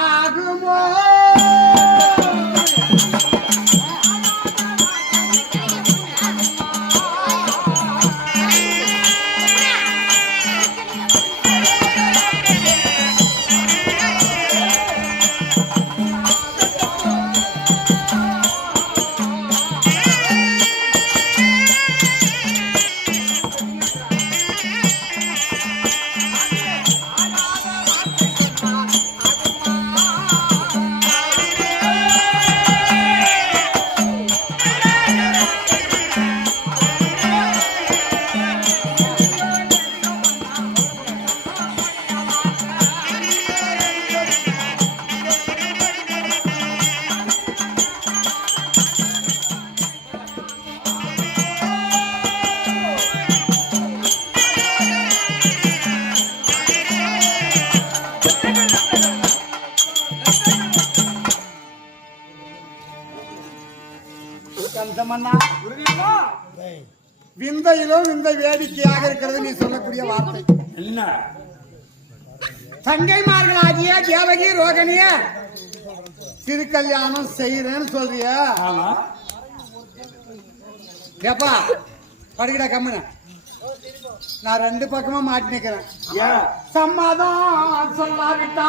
ஆகுமோ கந்தமன்னா விந்தையிலும் விந்தை வேடிக்கையாக இருக்கிறது நீ சொல்லக்கூடிய வார்த்தை. என்ன? தங்கைமார்களாகிய தேவகி ரோகணிய திரு கல்யாணம் செய்யறேன்னு சொல்றிய. ஆமா. ஏப்பா படிக்கடா கம்முன. நான் ரெண்டு பக்கமா மாட்டி நிக்கிறேன். சம்மதம் சொல்லாவிட்டா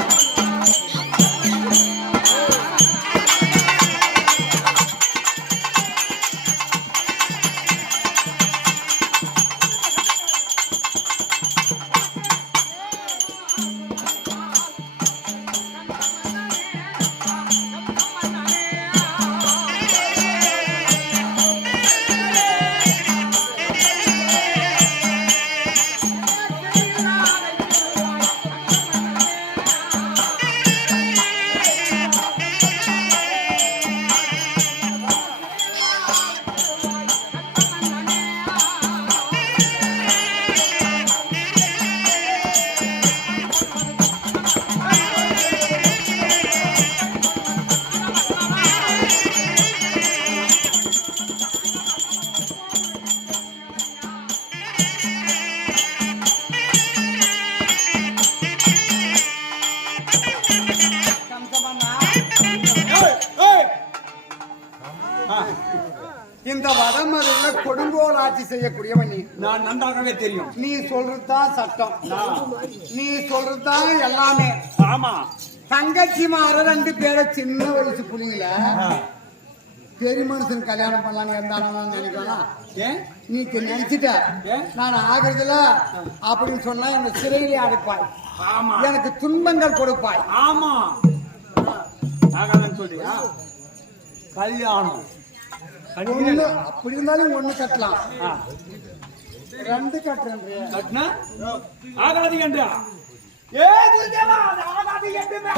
செய்யக்கூடியவன் நீ. நான் நன்றாகவே தெரியும். நீ சொல்றதுதான் சட்டம். நீ. சொல்றதுதான் எல்லாமே. ஆமா. தங்கச்சி மாற ரெண்டு பேரை சின்ன வயசு புள்ளிங்கள பெரிய மனுஷன் கல்யாணம் பண்ணலாம்னு இருந்தாலும் நினைக்கலாம் நீ நினைச்சிட்ட? நான் ஆகுறதுல அப்படின்னு சொன்னா என்ன சிறையிலே அடைப்பாய். ஆமா. எனக்கு துன்பங்கள் கொடுப்பாய். ஆமா. சொல்றியா? கல்யாணம். ஒண்ணு அப்படி இருந்தாலும் ஒண்ணு கட்டலாம். ரெண்டு கட்டுறேன் கட்டினா? ஆகாது என்றா ஏ ஆகாது என்றுமே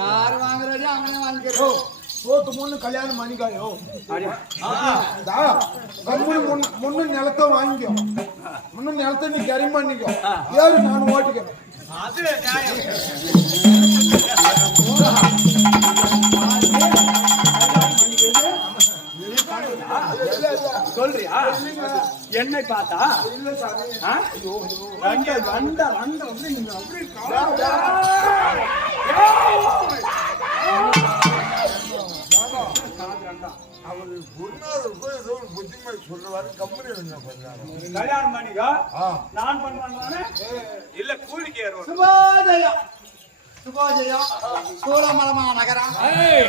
யார் வாங்குறாடி அவனே வாங்கிக்கிறோம். சோத்து முன்னு கல்யாணம் பண்ணிக்காயோ அடி. கம்முனு முன்னு முன்னு நிலத்தை வாங்கிக்கோ. முன்னு நிலத்தை நீ கரி பண்ணிக்கோ. ஏறு நான் ஓட்டிக்கிறேன். சொல்றியா? என்னை பார்த்தா? ஆ? அங்க வந்த வந்த வந்து நீங்க அப்படி அவர் ஏதோ ஒரு புத்திமதி சொல்லுவாரு கம்பெனி என்ன பண்ணாரு கல்யாணம் பண்ணிக்கோ. நான் பண்ணுவானே இல்ல கூலிக்கு ஏறுவோம் சுபாதயம் சுபோஜயம் சூளமலமா நகரம்.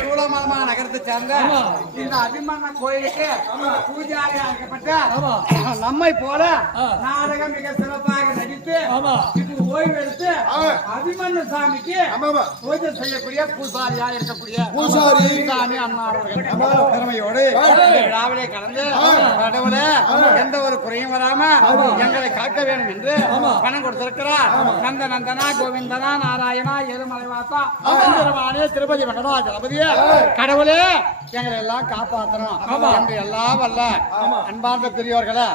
சூளமலமா நகரத்தை சேர்ந்த இந்த அபிமன்ன கோயிலுக்கு பூஜாரியா இருக்கப்பட்ட நம்மை போல நாடகம் மிக சிறப்பாக நடித்து ஆமா. இது ஓய்வு எடுத்து அபிமன்யு சாமிக்கு. பூஜை செய்யக்கூடிய பூசாரியா இருக்கக்கூடிய பூசாரி. சாமி அன்னாரவர்கள் திறமையோடு விழாவிலே கலந்து கடவுளே எந்த ஒரு குறையும் வராம எங்களை காக்க வேண்டும் என்று பணம் கொடுத்திருக்கிறார். நந்த நந்தனா கோவிந்தனா நாராயணா ஏழுமலைவாசா சுந்தரமானே திருப்பதி வெங்கடாஜலபதியே. கடவுளே எங்களை எல்லாம் காப்பாற்றணும் என்று எல்லாம் வல்ல அன்பார்ந்த பெரியவர்களே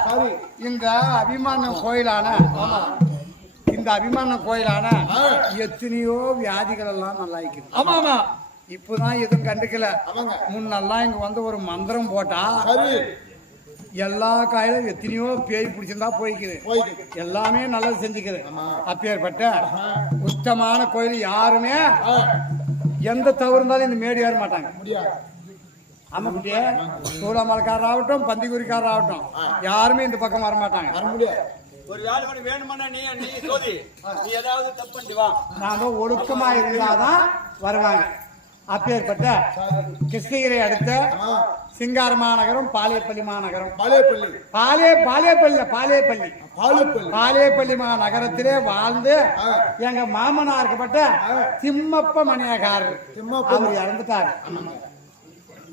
இந்த அபிமான கோயிலான இந்த அபிமான கோயிலான? எத்தனையோ வியாதிகள் எல்லாம் நல்லா இருக்குது ஆமா ஆமா. இப்பதான் எதுவும் கண்டுக்கல. முன்னெல்லாம் இங்க வந்து ஒரு மந்திரம் போட்டா எல்லா காயிலும் எத்தனையோ பேய் பிடிச்சிருந்தா போய்க்குது. எல்லாமே நல்லது செஞ்சுக்குது. அப்பேற்பட்ட உத்தமான கோயில் யாருமே எந்த தவறு இருந்தாலும் இந்த மேடு ஏற மாட்டாங்க. ஆமா குட்டியே சூடாமலைக்காரர் ஆகட்டும் பந்திகுரிக்காரர் ஆகட்டும் யாருமே இந்த பக்கம் வர மாட்டாங்க ஒரு வேலை பண்ணி வேணுமாண்ணா நீ நீ சோதி. நீ ஏதாவது தப்பு பண்ணிட்டு வா. நாம ஒழுக்கமா இருந்தாதான் வருவாங்க. அப்பேற்பட்ட கிருஷ்ணகிரி அடுத்த சிங்கார மாநகரம் பாலியப்பள்ளி மாநகரம். மலைப்பள்ளி பாலே பாலேப்பள்ளி பாலேப்பள்ளி பாலுப்பள்ளி பாலேப்பள்ளி நகரத்திலே வாழ்ந்து எங்க மாமனா இருக்கப்பட்ட திம்மப்ப மணியக்காரர் திம்மப்ப அவர் இறந்துட்டார்.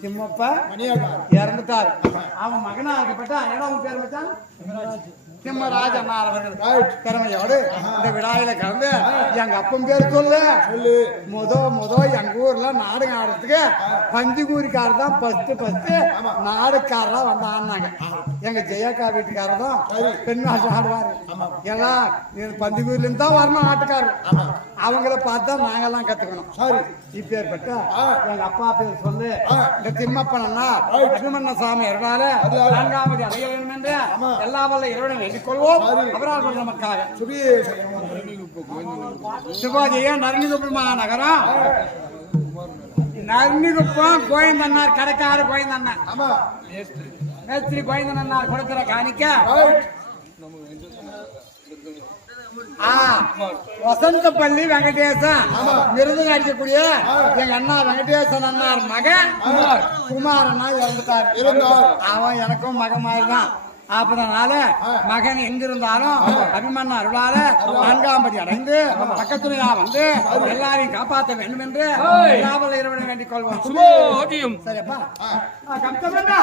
திம்மப்ப மணியாக்கார் இறந்துட்டார். அவன் மகனா இருக்கப்பட்ட இடம் அவன் பேர் வச்சான்? திம்மராஜ் அண்ணார் அவர்கள் திறமையோடு இந்த விழாவில கலந்து எங்க அப்பன் பேர் சொல்லு. முத முத எங்க ஊர்ல நாடகம் ஆடுறதுக்கு பந்திகூரிக்காரர் தான் ஃபர்ஸ்ட் ஃபர்ஸ்ட் நாடுக்காரரா வந்து ஆடினாங்க எங்க ஜெயக்கா வீட்டுக்காரர் தான் பெண் ஆடுவாரு. எல்லாம் இது பந்திகூர்ல இருந்து தான் வரணும் ஆட்டுக்காரர். அவங்கள பார்த்து நாங்கெல்லாம் கத்துக்கணும். சரி. இப்பேற்பட்ட எங்க அப்பா பேர் சொல்லு. இந்த திம்மப்பனா அபிமன்ன சாமி அருளால நான்காவது அடைய வேண்டும் என்று எல்லா வல்ல இறைவனை வேண்டிக் கொள்வோம் அவரால் நமக்காக. சிவாஜியா நரணிகுப்பமா நகரம். நரணிகுப்பம் கோயந்தன்னார் கடைக்கார கோயந்தண்ணன். மேஸ்திரி. கோயந்தன்னார் கொடுக்கிற காணிக்க. ரைட் ஆ, வசந்தப்பள்ளி வெங்கடேசன். விருது அடிக்கக்கூடிய எங்க அண்ணா வெங்கடேசன் அண்ணார் மகன். குமார் அண்ணா இறந்துட்டார். இருந்தார். அவன் எனக்கும் மகன் மாதிரி தான் அப்பதனால மகன் எங்கிருந்தாலும் அபிமன்ன அருளால நான்காம்படி அடைந்து பக்கத்துணையா வந்து எல்லாரையும் காப்பாற்ற வேண்டும் என்று எல்லாவல்ல இறைவனை வேண்டிக் கொள்வோம். கம்சமண்ணா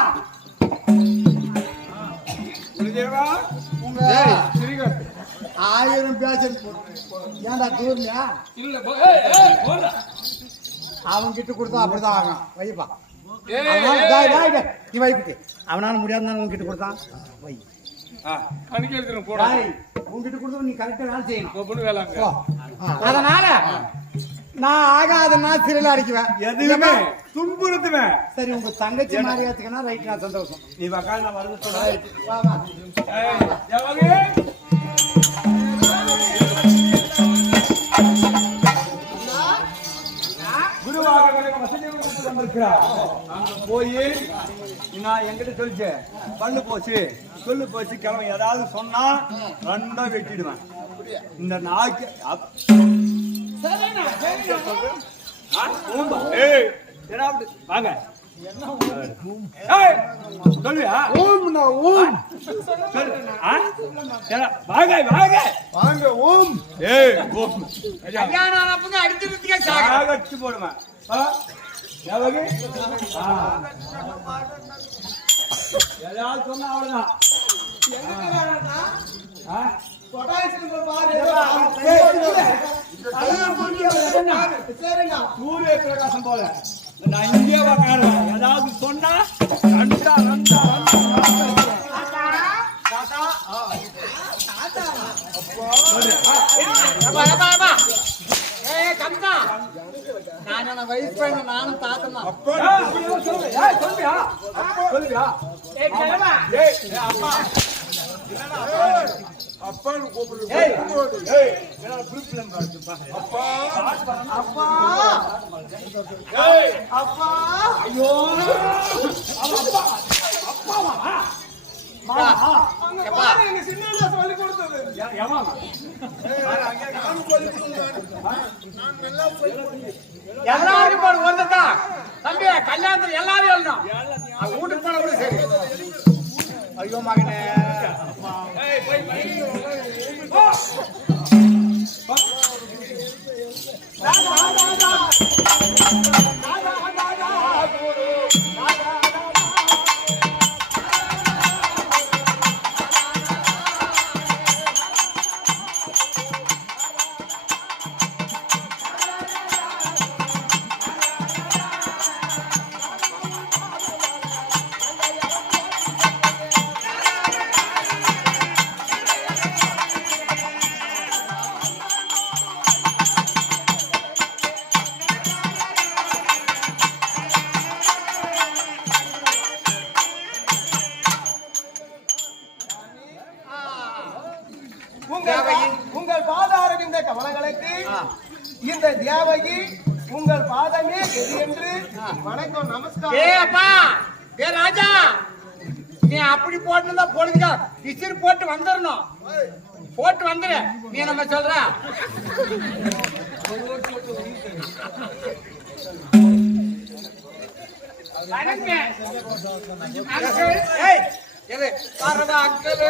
குருதேவா. உங்க ஆயிரம் பேச்சு ஏன்டா தூர்லையா. அவன் கிட்ட கொடுத்தா அப்படிதான் ஆகும். வைப்பா நீ வைக்கிட்டு அவனால முடியாதுன்னு உன் கிட்ட கொடுத்தான் வை. உன்கிட்ட கொடுத்து நீ கரெக்டா வேலை செய்யணும். அதனால நான் ஆகாதன்னா சிறையில் அடிக்குவேன். எதுவுமே. துன்புறுத்துவேன். சரி உங்க தங்கச்சி மாதிரி ஏத்துக்கனா ரைட் நான் சந்தோஷம். நீ வக்கா நான் வருது சொல்றேன். போய் நான் எங்கிட்ட சொல்லிச்சு பண்ணு போச்சு சொல்லு போச்சு கிளம்பி ஏதாவது சொன்னா ரெண்டா வெட்டிடுவேன் இந்த நாக்கு அப்- ஏய், என்ன அப்படி? வாங்க சொல்லுவியா ஓம்? என்ன? வாங்க வாங்க. வாங்க ஓம். ஏய் ஓம். கல்யாணம் அப்பங்க அடிச்சிருக்கீங்க சாக. அடிச்சு. ஏதாவது சொன்னா அவ்வளவுதான். ஆ? சூரிய பிரகாசம் போல. நான் இங்கே உக்காருவேன் ஏதாவது சொன்னா ரண்டா ரண்டா நானும் சொல்லுவியா சொல்லுவியா அப்பா அப்பான்னு கூப்பிடுறது? அப்பா. அப்பா. அப்பா. ஐயோ. அப்பாவா? எல்லாரும் பாடு ஒருத்தான் தம்பி கல்யாணத்துல எல்லாரும் எழுதணும் வீட்டுக்கு போன கூட சரி. ஐயோ மகனே. நீ அப்படி போட்டுதான் பொழுதுக்கா இசிறு போட்டு வந்துடணும் போட்டு வந்துரு. நீ நம்ம சொல்ற? அக்கல்